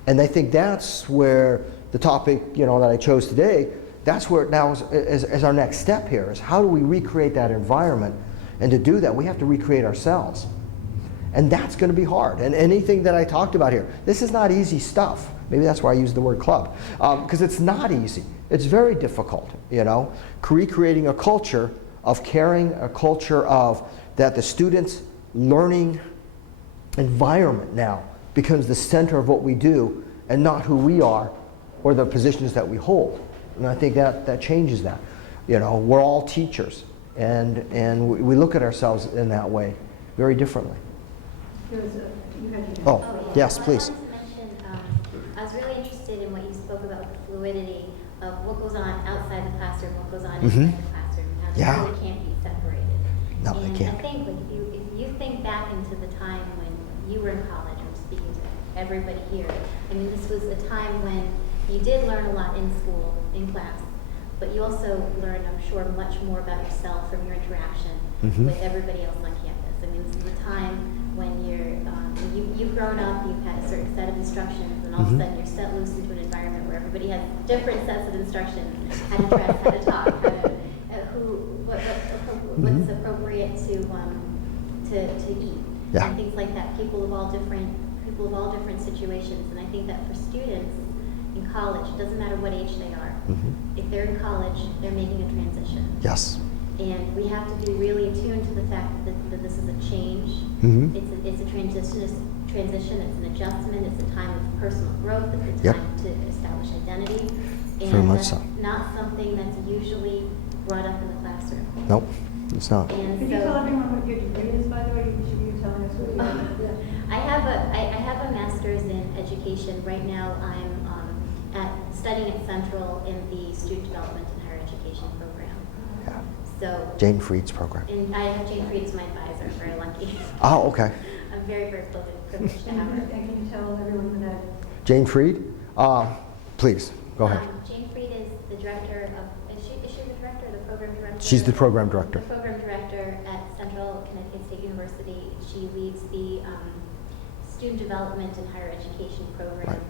And I think that's where the topic that I chose today, that's where it now is our next step here, is how do we recreate that environment? And to do that, we have to recreate ourselves. And that's going to be hard. And anything that I talked about here, this is not easy stuff. Maybe that's why I use the word club, because it's not easy. It's very difficult, recreating a culture of caring, a culture of that the students' learning environment now becomes the center of what we do and not who we are or the positions that we hold. And I think that changes that. We're all teachers, and we look at ourselves in that way very differently. You had your hand. Oh, yes, please. I wanted to mention, I was really interested in what you spoke about, the fluidity of what goes on outside the classroom, what goes on inside the classroom, how they Yeah. really can't be separated. No, they And can't. I think if you think back into the time when you were in college, I'm speaking to everybody here, this was a time when you did learn a lot in school, in class, but you also learn, I'm sure, much more about yourself from your interaction with everybody else on campus. I mean, this is a time when you've grown up, you've had a certain set of instructions, and all of a sudden you're set loose into an environment where everybody has different sets of instructions, how to dress, how to talk, how to, what's appropriate to eat, and things like that. People of all different situations, and I think that for students in college, it doesn't matter what age they are. If they're in college, they're making a transition. Yes. And we have to be really attuned to the fact that this is a change. It's a transition. It's an adjustment. It's a time of personal growth. It's a time to establish identity. And Very much that's so. not something that's usually brought up in the classroom. Nope, it's not. And Could you tell everyone what your degree is, by the way? You should be telling us what you have. I have a master's in education. Right now, I'm studying at Central in the Student Development and Higher Education program. Yeah. So, Jane Fried's program. and I have Jane Fried as my advisor. I'm very lucky. Oh, okay. I'm very, very privileged to have her. And can you tell everyone who that? Jane Fried? Please, go ahead. Jane Fried is the director of, is she the director or the program director? She's the program director. The program director at Central Connecticut State University. She leads the Student Development and Higher Education program. Right.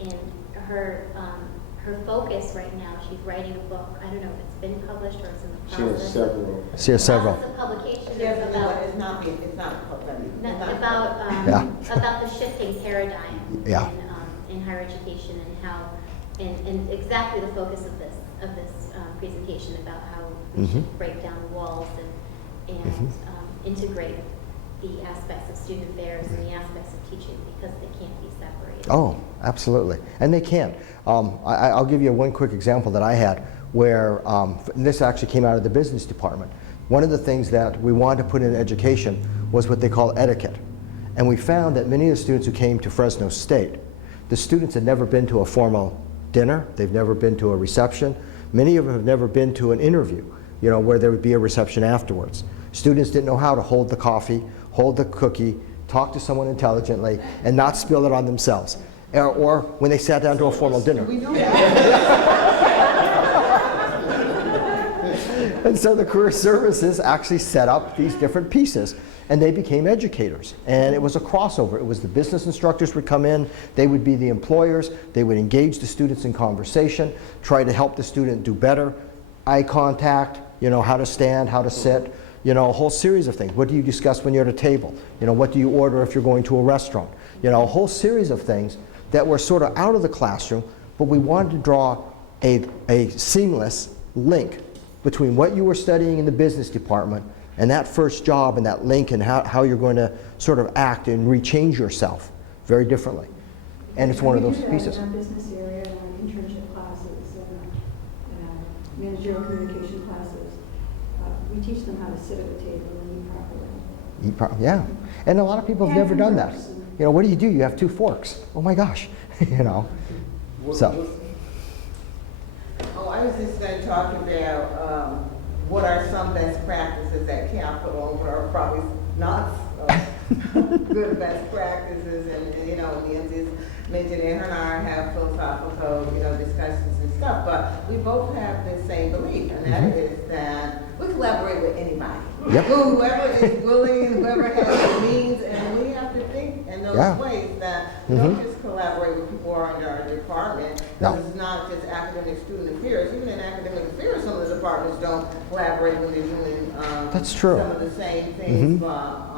And her focus right now, she's writing a book. I don't know if it's been published or it's in the She has process. several. She has several. Process of publication Yes, is but about it's not public. about the shifting paradigm Yeah. in higher education and how and exactly the focus of this presentation about how we should break down the walls and integrate the aspects of student affairs and the aspects of teaching because they can't be separated. Oh, absolutely. And they can. I'll give you one quick example that I had where and this actually came out of the business department. One of the things that we wanted to put in education was what they call etiquette. And we found that many of the students who came to Fresno State, the students had never been to a formal dinner, they've never been to a reception, many of them have never been to an interview, you know, where there would be a reception afterwards. Students didn't know how to hold the coffee, hold the cookie, talk to someone intelligently, and not spill it on themselves. Or when they sat down to a formal dinner. We know that. And so the career services actually set up these different pieces, and they became educators. And it was a crossover. It was the business instructors would come in, they would be the employers, they would engage the students in conversation, try to help the student do better, eye contact, you know, how to stand, how to sit, you know, a whole series of things. What do you discuss when you're at a table? You know, what do you order if you're going to a restaurant? You know, a whole series of things that were sort of out of the classroom, but we wanted to draw a seamless link between what you were studying in the business department and that first job and that link and how you're going to sort of act and rechange yourself very differently. And it's one of those pieces. In our business area, in our internship classes, and our managerial communication classes, we teach them how to sit at a table and eat properly. Yeah. And a lot of people have never done that. You know, what do? You have 2 forks. Oh my gosh. You know. So. Oh, I was just going to talk about what are some best practices at Capitol and what are probably not good best practices. And you know, Nancy's mentioned it, her and I have philosophical, you know, discussions and stuff, but we both have the same belief, and that is that we collaborate with anybody. Yep. Whoever is willing, whoever has the means, and we have to think in those ways that we don't just collaborate with people who are under our department, because it's not just academic student affairs. Even in academic affairs, some of the departments don't collaborate when they're doing That's true. some of the same things. But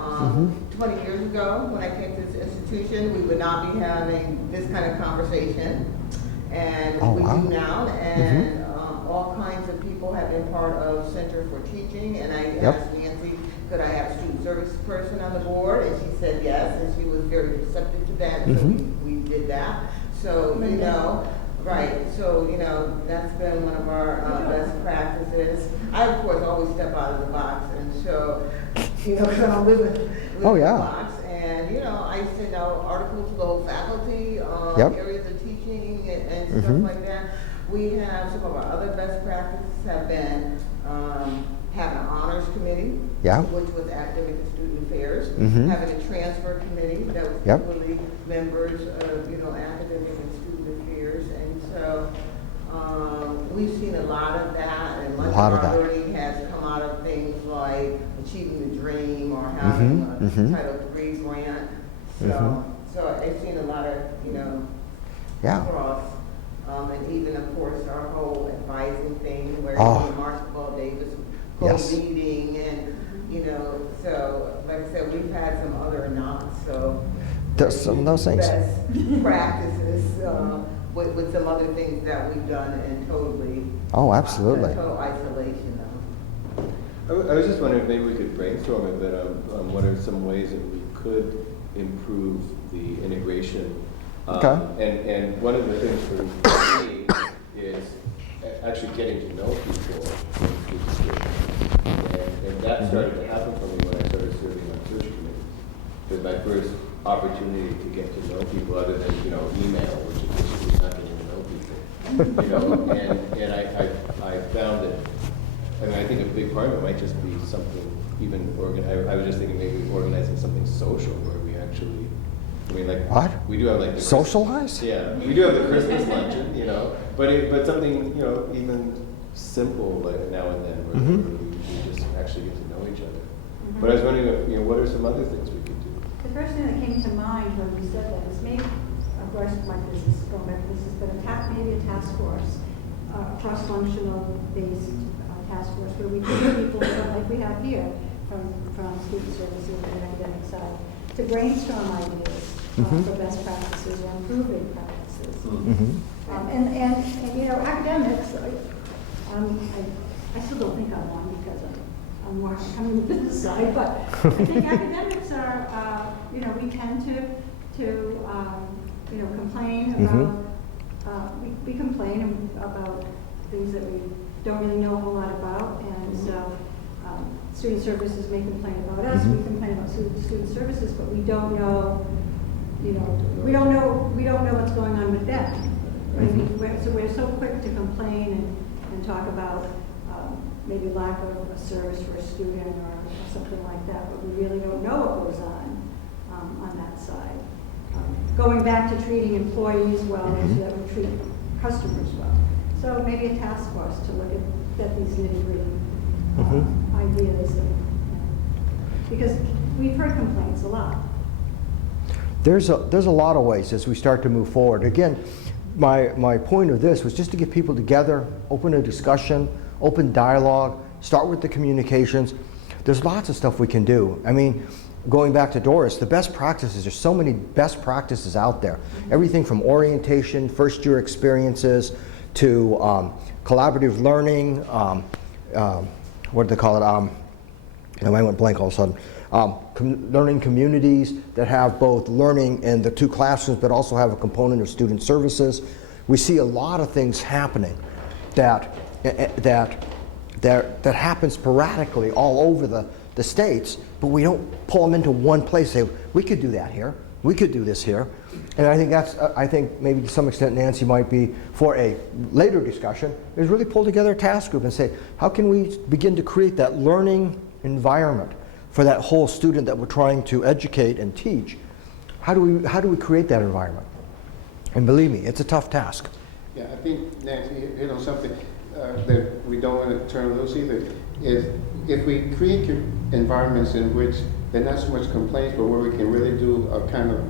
20 years ago, when I came to this institution, we would not be having this kind of conversation, and we do now. And all kinds of people have been part of Center for Teaching, and I asked Nancy, could I have a student service person on the board? And she said yes, and she was very receptive to that, so we did that. So, you know, right, so, you know, that's been one of our best practices. I, of course, always step out of the box, and so, you know, because I don't live in the box. And, you know, I send out articles to the whole faculty, areas of teaching and stuff like that. We have some of our other best practices have been having an honors committee, which was academic and student affairs, having a transfer committee that was equally members of, you know, academic and student affairs, and so we've seen a lot of that lot of Our that. learning has come out of things like Achieving the Dream or having a Title III grant. So I've seen a lot of, Yeah. cross. And even, of course, our whole advising thing where Oh. Marshall Davis Yes. co-leading and, so like I said, we've had some other nots, so. There's some of those things. Best practices with some other things that we've done and totally. Oh, absolutely. Total isolation of. I was just wondering if maybe we could brainstorm a bit on what are some ways that we could improve the integration. Okay. And one of the things for me is actually getting to know people in the school. And that started to happen for me when I started serving on search committees. It was my first opportunity to get to know people other than, email, which is basically not getting to know people. And I found that, I think a big part of it might just be something even I was just thinking maybe organizing something social where we actually, What? we do have like the Socialize? Yeah, we do have the Christmas luncheon, but something, even simple like now and then where we just actually get to know each other. But I was wondering, what are some other things we could do? The first thing that came to mind when you said that is maybe, of course, my business, going back to business, but maybe a task force, cross-functional based task force where we get people like we have here from student services and academic side to brainstorm ideas for best practices or improving practices. And academics, I still don't think I'm one because I'm more coming to the business side, but I think academics are, we tend to complain about, we complain about things that we don't really know a whole lot about, and so student services may complain about us, we complain about student services, but we don't know, we don't know what's going on with them. So we're so quick to complain and talk about maybe lack of a service for a student or something like that, but we really don't know what goes on that side. Going back to treating employees well, so that we treat customers well. So maybe a task force to look at these nitty-gritty ideas, because we've heard complaints a lot. There's a lot of ways as we start to move forward. Again, my point of this was just to get people together, open a discussion, open dialogue, start with the communications. There's lots of stuff we can do. Going back to Doris, the best practices, there's so many best practices out there. Everything from orientation, first year experiences, to collaborative learning, what do they call it? I went blank all of a sudden. Learning communities that have both learning in the two classrooms, but also have a component of student services. We see a lot of things happening that happen sporadically all over the states, but we don't pull them into one place. Say, we could do that here. We could do this here. And I think maybe to some extent Nancy might be for a later discussion, is really pull together a task group and say, how can we begin to create that learning environment for that whole student that we're trying to educate and teach? How do we create that environment? And believe me, it's a tough task. Yeah, I think, Nancy, something that we don't want to turn loose either, is if we create environments in which they're not so much complaints, but where we can really do a kind of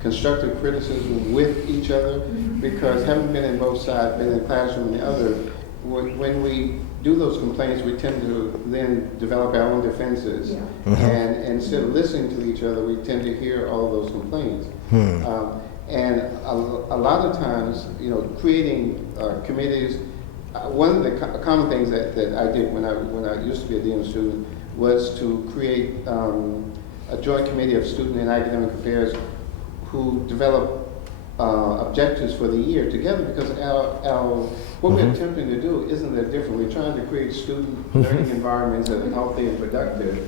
constructive criticism with each other, because having been in both sides, been in the classroom and the other, when we do those complaints, we tend to then develop our own defenses. And instead of listening to each other, we tend to hear all of those complaints. And a lot of times, creating committees, one of the common things that I did when I used to be a dean of student was to create a joint committee of student and academic affairs who develop objectives for the year together, because what we're attempting to do isn't that different. We're trying to create student learning environments that are healthy and productive.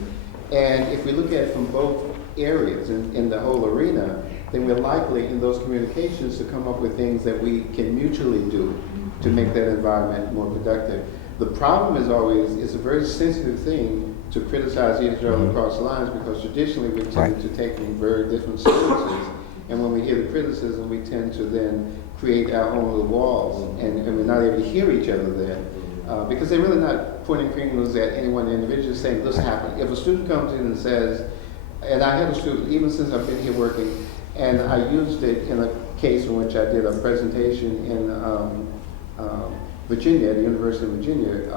And if we look at it from both areas in the whole arena, then we're likely in those communications to come up with things that we can mutually do to make that environment more productive. The problem is always, it's a very sensitive thing to criticize each other across lines, because traditionally we tend to take them very different stances. And when we hear the criticism, we tend to then create our own little walls, and we're not able to hear each other then. Because they're really not pointing fingers at any one individual, saying this happened. If a student comes in and says, and I have a student, even since I've been here working, and I used it in a case in which I did a presentation in Virginia, at the University of Virginia,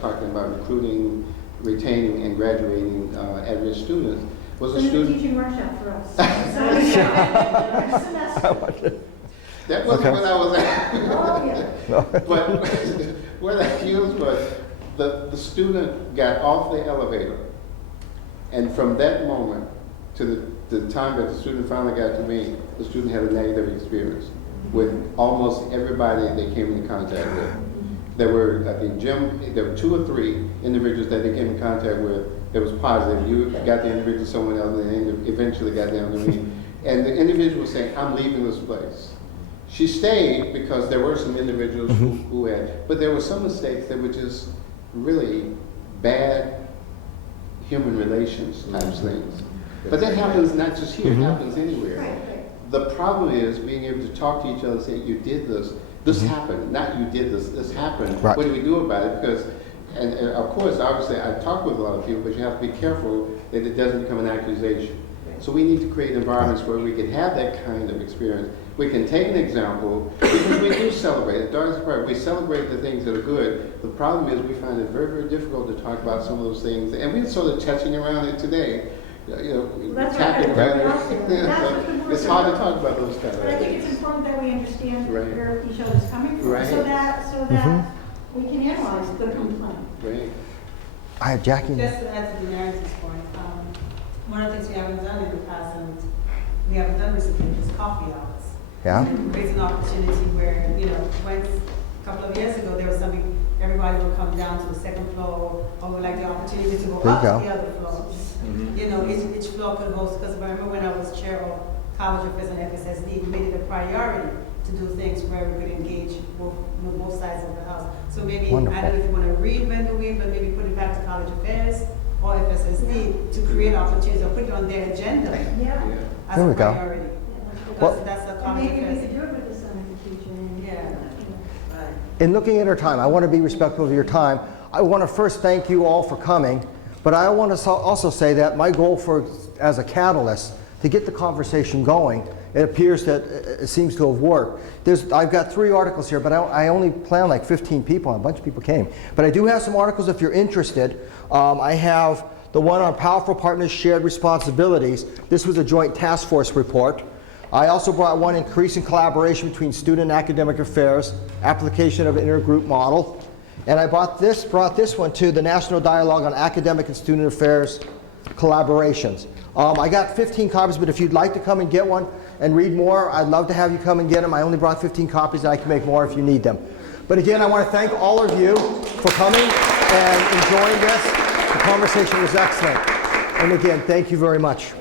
talking about recruiting, retaining, and graduating at-risk students, was a So student. teaching workshop for us. So, yeah, semester. That wasn't Okay. what I was at. Oh, yeah. But what I used was the student got off the elevator, and from that moment to the time that the student finally got to me, the student had a negative experience with almost everybody they came into contact with. There were, I think, there were 2 or 3 individuals that they came in contact with that was positive. You got the individual, someone else, and then eventually got down to me. And the individual was saying, I'm leaving this place. She stayed because there were some individuals who had, but there were some mistakes that were just really bad human relations type things. But that happens not just here, it happens anywhere. Right, right. The problem is being able to talk to each other and say, you did this happened, not you did this happened. Right. What do we do about it? Because, and of course, obviously, I talk with a lot of people, but you have to be careful that it doesn't become an accusation. So we need to create environments where we can have that kind of experience. We can take an example, because we do celebrate. At Darkest Part, we celebrate the things that are good. The problem is we find it very, very difficult to talk about some of those things. And we're sort of touching around it today. You know, That's tapping what around I was it. saying. That's what the It's words hard to are. talk about those kind of But I think things. it's important that we understand Right. where each other's coming from, Right. so that we can analyze the complaint. Right. I have Jackie. Just to add to the narrative's point, one of the things we haven't done in the past, and we haven't done recently, is coffee hours. Yeah. And create an opportunity where, once, a couple of years ago, there was something, everybody would come down to the second floor, or would like the opportunity to go There you up go. to the other floors. Each floor could host, because I remember when I was chair of College Affairs and FSSD, we made it a priority to do things where we could engage both sides of the house. So maybe, Wonderful. I don't know if you want to reinvent the wheel, but maybe put it back to College Affairs or FSSD to create opportunities or put it on their agenda Yeah. as There a we go. priority. Well- Because that's a And common maybe we interest. could do it with the science teacher and, Yeah. Right. In looking at our time, I want to be respectful of your time. I want to first thank you all for coming, but I want to also say that my goal as a catalyst to get the conversation going, it appears that it seems to have worked. I've got 3 articles here, but I only planned like 15 people, and a bunch of people came. But I do have some articles if you're interested. I have the one on Powerful Partners Shared Responsibilities. This was a joint task force report. I also brought one, Increasing Collaboration Between Student and Academic Affairs, Application of an Intergroup Model. And I brought this one too, the National Dialogue on Academic and Student Affairs Collaborations. I got 15 copies, but if you'd like to come and get one and read more, I'd love to have you come and get them. I only brought 15 copies, and I can make more if you need them. But again, I want to thank all of you for coming and enjoying this. The conversation was excellent. And again, thank you very much.